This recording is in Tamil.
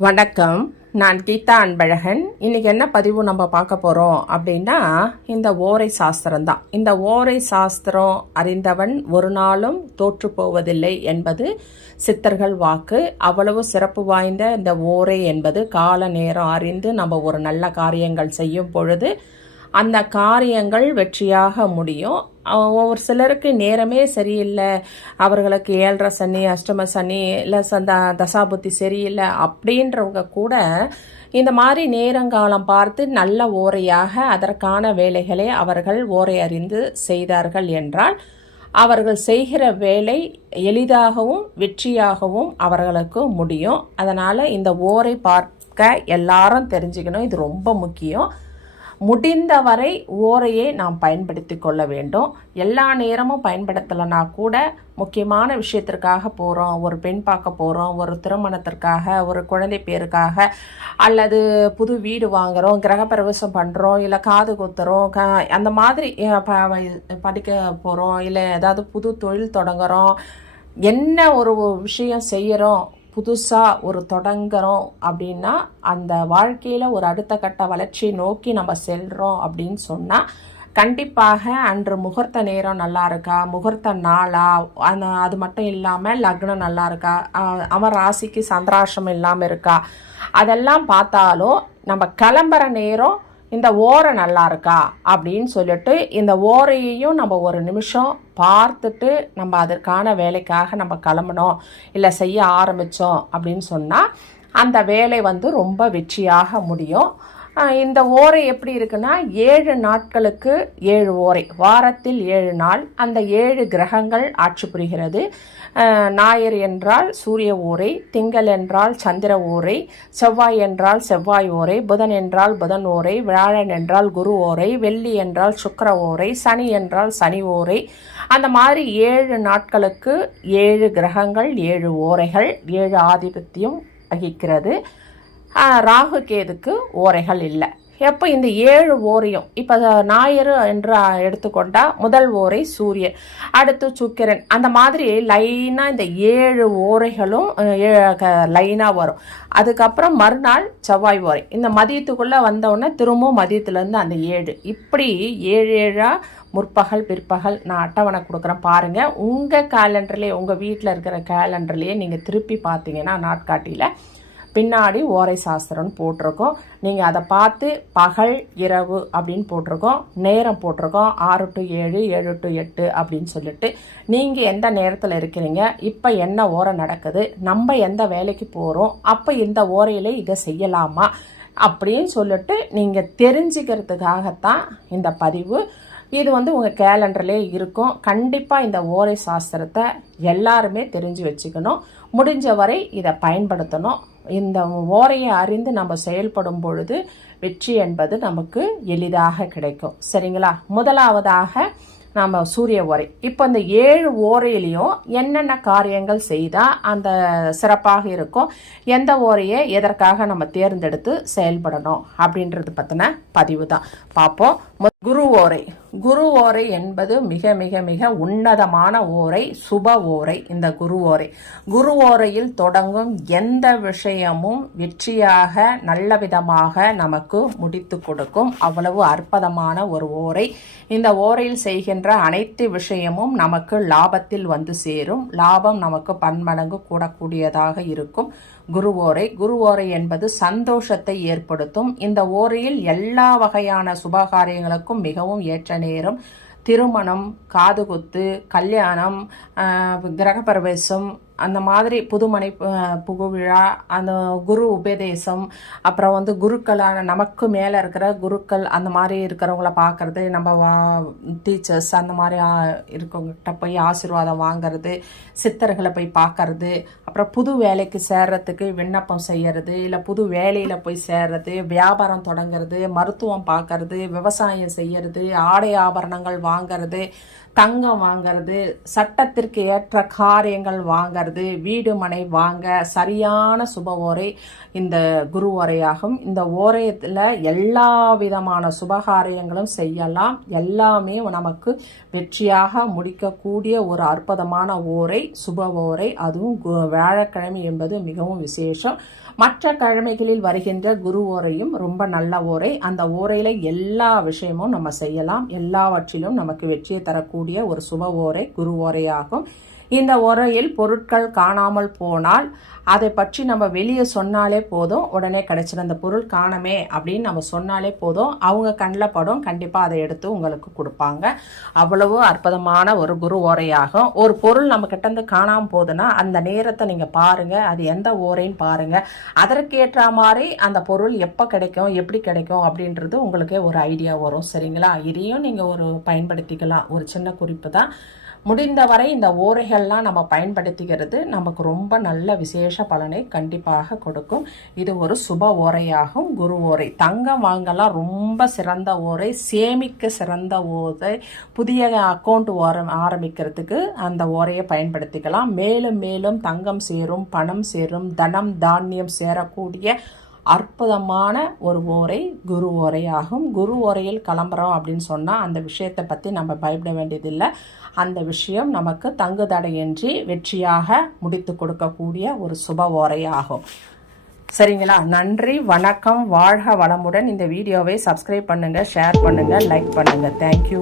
வணக்கம். நான் கீதா அன்பழகன். இன்னைக்கு என்ன பதிவு நம்ம பார்க்க போகிறோம் அப்படின்னா, இந்த ஓரை சாஸ்திரம் தான். இந்த ஓரை சாஸ்திரம் அறிந்தவன் ஒரு நாளும் தோற்று போவதில்லை என்பது சித்தர்கள் வாக்கு. அவ்வளவு சிறப்பு வாய்ந்த இந்த ஓரை என்பது கால நேரம் அறிந்து நம்ம ஒரு நல்ல காரியங்கள் செய்யும் பொழுது அந்த காரியங்கள் வெற்றியாக முடியும். ஒவ்வொரு சிலருக்கு நேரமே சரியில்லை, அவர்களுக்கு 7.5 சனி, அஷ்டம சனி, இல்லை தசாபுத்தி சரியில்லை அப்படின்றவங்க கூட இந்த மாதிரி நேரங்காலம் பார்த்து நல்ல ஓரையாக அதற்கான வேலைகளை அவர்கள் ஓரை அறிந்து செய்தார்கள் என்றால் அவர்கள் செய்கிற வேலை எளிதாகவும் வெற்றியாகவும் அவர்களுக்கு முடியும். அதனால் இந்த ஓரை பார்க்க எல்லாரும் தெரிஞ்சுக்கணும். இது ரொம்ப முக்கியம். முடிந்தவரை ஓரையை நாம் பயன்படுத்தி கொள்ள வேண்டும். எல்லா நேரமும் பயன்படுத்தலைனா கூட முக்கியமான விஷயத்திற்காக போகிறோம், ஒரு பெண் பார்க்க போகிறோம், ஒரு திருமணத்திற்காக, ஒரு குழந்தை பேருக்காக, அல்லது புது வீடு வாங்குகிறோம், கிரகப்பிரவேசம் பண்ணுறோம், இல்லை காது குத்துறோம், அந்த மாதிரி படிக்க போகிறோம், இல்லை ஏதாவது புது தொழில் தொடங்குகிறோம், என்ன ஒரு விஷயம் செய்கிறோம், புதுசாக ஒரு தொடங்குறோம் அப்படின்னா அந்த வாழ்க்கையில் ஒரு அடுத்த கட்ட வளர்ச்சியை நோக்கி நம்ம செல்கிறோம் அப்படின்னு சொன்னால் கண்டிப்பாக அன்று முகூர்த்த நேரம் நல்லா இருக்கா, முகூர்த்த நாளா, அது மட்டும் இல்லாமல் லக்னம் நல்லா இருக்கா, அவன் ராசிக்கு சந்திராசிரமம் இல்லாமல் இருக்கா, அதெல்லாம் பார்த்தாலும் நம்ம கிளம்புற நேரம் இந்த ஓரை நல்லா இருக்கா அப்படின்னு சொல்லிட்டு இந்த ஓரையையும் நம்ம ஒரு நிமிஷம் பார்த்துட்டு நம்ம அதற்கான வேலைக்காக நம்ம கிளம்பணும், இல்லை செய்ய ஆரம்பித்தோம் அப்படின்னு சொன்னால் அந்த வேலை ரொம்ப வெற்றியாக முடியும். இந்த ஓரை எப்படி இருக்குன்னா 7 நாட்களுக்கு 7 ஓரை, வாரத்தில் 7 நாள், அந்த 7 கிரகங்கள் ஆட்சி புரிகிறது. ஞாயிறு என்றால் சூரிய ஓரை, திங்கள் என்றால் சந்திர ஓரை, செவ்வாய் என்றால் செவ்வாய் ஓரை, புதன் என்றால் புதன் ஓரை, வியாழன் என்றால் குரு ஓரை, வெள்ளி என்றால் சுக்கிர ஓரை, சனி என்றால் சனி ஓரை. அந்த மாதிரி 7 நாட்களுக்கு 7 கிரகங்கள், 7 ஓரைகள், 7 ஆதிபத்தியம் வகிக்கிறது. ராகு கேதுக்கு ஓரைகள் இல்லை. எப்போ இந்த 7 ஓரையும் இப்போ ஞாயிறு என்று எடுத்துக்கொண்டா முதல் ஓரை சூரியன், அடுத்து சுக்கிரன், அந்த மாதிரி லைனாக இந்த 7 ஓரைகளும் லைனாக வரும். அதுக்கப்புறம் மறுநாள் செவ்வாய் ஓரை, இந்த மதியத்துக்குள்ளே வந்தவுடனே திரும்பவும் மதியத்துலேருந்து அந்த 7, இப்படி 7 முற்பகல் பிற்பகல் நான் அட்டவணை கொடுக்குறேன் பாருங்கள். உங்கள் கேலண்டர்லேயே, உங்கள் வீட்டில் இருக்கிற கேலண்டர்லேயே நீங்கள் திருப்பி பார்த்தீங்கன்னா நாட்காட்டியில் பின்னாடி ஓரை சாஸ்திரம்னு போட்டிருக்கோம். நீங்கள் அதை பார்த்து பகல் இரவு அப்படின்னு போட்டிருக்கோம், நேரம் போட்டிருக்கோம் 6 to 7, 7 to 8 அப்படின்னு சொல்லிட்டு நீங்கள் எந்த நேரத்தில் இருக்கிறீங்க, இப்போ என்ன ஓரை நடக்குது, நம்ம எந்த வேலைக்கு போகிறோம், அப்போ இந்த ஓரையில் இதை செய்யலாமா அப்படின்னு சொல்லிட்டு நீங்கள் தெரிஞ்சுக்கிறதுக்காகத்தான் இந்த பதிவு. இது உங்கள் கேலண்டர்லேயே இருக்கும். கண்டிப்பாக இந்த ஓரை சாஸ்திரத்தை எல்லாருமே தெரிஞ்சு வச்சுக்கணும். முடிஞ்ச வரை இதை பயன்படுத்தணும். இந்த ஓரையை அறிந்து நம்ம செயல்படும் பொழுது வெற்றி என்பது நமக்கு எளிதாக கிடைக்கும். சரிங்களா? முதலாவதாக நாம் சூரிய ஓரை. இப்போ இந்த 7 ஓரையிலையும் என்னென்ன காரியங்கள் செய்தால் அந்த சிறப்பாக இருக்கும், எந்த ஓரையை எதற்காக நம்ம தேர்ந்தெடுத்து செயல்படணும் அப்படின்றது பற்றின பதிவு தான் பார்ப்போம். குரு ஓரை. குரு ஓரை என்பது மிக மிக மிக உன்னதமான ஓரை, சுப ஓரை. இந்த குரு ஓரை, குரு ஓரையில் தொடங்கும் எந்த விஷயமும் வெற்றியாக நல்ல விதமாக நமக்கு முடித்து கொடுக்கும். அவ்வளவு அற்புதமான ஒரு ஓரை. இந்த ஓரையில் செய்கின்ற அனைத்து விஷயமும் நமக்கு லாபத்தில் வந்து சேரும். லாபம் நமக்கு பன்மடங்கு கூடக்கூடியதாக இருக்கும். குரு ஓரை. குரு ஓரை என்பது சந்தோஷத்தை ஏற்படுத்தும். இந்த ஓரையில் எல்லா வகையான சுபகாரியங்களுக்கும் மிகவும் ஏற்ற நேரம். திருமணம், காதுகுத்து, கல்யாணம், கிரகப்பிரவேசம், அந்த மாதிரி புதுமனை புகுவிழா, அந்த குரு உபதேசம், அப்புறம் குருக்களான நமக்கு மேலே இருக்கிற குருக்கள், அந்த மாதிரி இருக்கிறவங்கள பார்க்கறது, நம்ம டீச்சர்ஸ் அந்த மாதிரி இருக்கவங்ககிட்ட போய் ஆசீர்வாதம் வாங்கிறது, சித்தர்களை போய் பார்க்கறது, அப்புறம் புது வேலைக்கு சேர்றதுக்கு விண்ணப்பம் செய்யறது, இல்லை புது வேலையில் போய் சேர்றது, வியாபாரம் தொடங்கிறது, மருத்துவம் பார்க்கறது, விவசாயம் செய்யறது, ஆடை ஆபரணங்கள் வாங்கிறது, தங்கம் வாங்கிறது, சட்டத்திற்கு ஏற்ற காரியங்கள் வாங்கிறது, அமைக்கிறது, வீடு மனை வாங்க சரியான சுப ஓரை இந்த குரு ஓரையாகும். இந்த ஓரையத்தில் எல்லா விதமான சுபகாரியங்களும் செய்யலாம். எல்லாமே நமக்கு வெற்றியாக முடிக்கக்கூடிய ஒரு அற்புதமான ஓரை, சுப ஓரை. அதுவும் வியாழக்கிழமை என்பது மிகவும் விசேஷம். மற்ற கிழமைகளில் வருகின்ற குரு ஓரையும் ரொம்ப நல்ல ஓரை. அந்த ஓரையில எல்லா விஷயமும் நம்ம செய்யலாம். எல்லாவற்றிலும் நமக்கு வெற்றியை தரக்கூடிய ஒரு சுப ஓரை குரு ஓரையாகும். இந்த ஓரையில் பொருட்கள் காணாமல் போனால் அதை பற்றி நம்ம வெளியே சொன்னாலே போதும், உடனே கிடைச்சிடும். அந்த பொருள் காணமே அப்படின்னு நம்ம சொன்னாலே போதும், அவங்க கண்ணில் படும், கண்டிப்பாக அதை எடுத்து உங்களுக்கு கொடுப்பாங்க. அவ்வளவு அற்புதமான ஒரு குரு ஓரையாகும். ஒரு பொருள் நம்ம கிட்ட இருந்து காணாமல் போகுதுன்னா அந்த நேரத்தை நீங்கள் பாருங்கள், அது எந்த ஓரைன்னு பாருங்கள். அதற்கேற்ற மாதிரி அந்த பொருள் எப்போ கிடைக்கும், எப்படி கிடைக்கும் அப்படின்றது உங்களுக்கே ஒரு ஐடியா வரும். சரிங்களா? இதையும் நீங்கள் ஒரு பயன்படுத்திக்கலாம். ஒரு சின்ன குறிப்பு தான். முடிந்தவரை இந்த ஓரைகள்லாம் நம்ம பயன்படுத்திக்கிறது நமக்கு ரொம்ப நல்ல விசேஷ பலனை கண்டிப்பாக கொடுக்கும். இது ஒரு சுப ஓரையாகும், குரு ஓரை. தங்கம் வாங்கலாம் ரொம்ப சிறந்த ஓரை, சேமிக்க சிறந்த ஓரை, புதிய அக்கௌண்ட் ஆரம்பிக்கிறதுக்கு அந்த ஓரையை பயன்படுத்திக்கலாம். மேலும் மேலும் தங்கம் சேரும், பணம் சேரும், தனம் தானியம் சேரக்கூடிய அற்புதமான ஒரு ஓரை குரு ஓரையாகும். குரு ஓரையில் கிளம்புறோம் அப்படின்னு சொன்னால் அந்த விஷயத்தை பற்றி நம்ம பயப்பட வேண்டியதில்லை. அந்த விஷயம் நமக்கு தங்கு தடையின்றி வெற்றியாக முடித்து கொடுக்கக்கூடிய ஒரு சுப ஓரையாகும். சரிங்களா? நன்றி, வணக்கம், வாழ்க வளமுடன். இந்த வீடியோவை சப்ஸ்கிரைப் பண்ணுங்கள், ஷேர் பண்ணுங்கள், லைக் பண்ணுங்கள். தேங்க்யூ.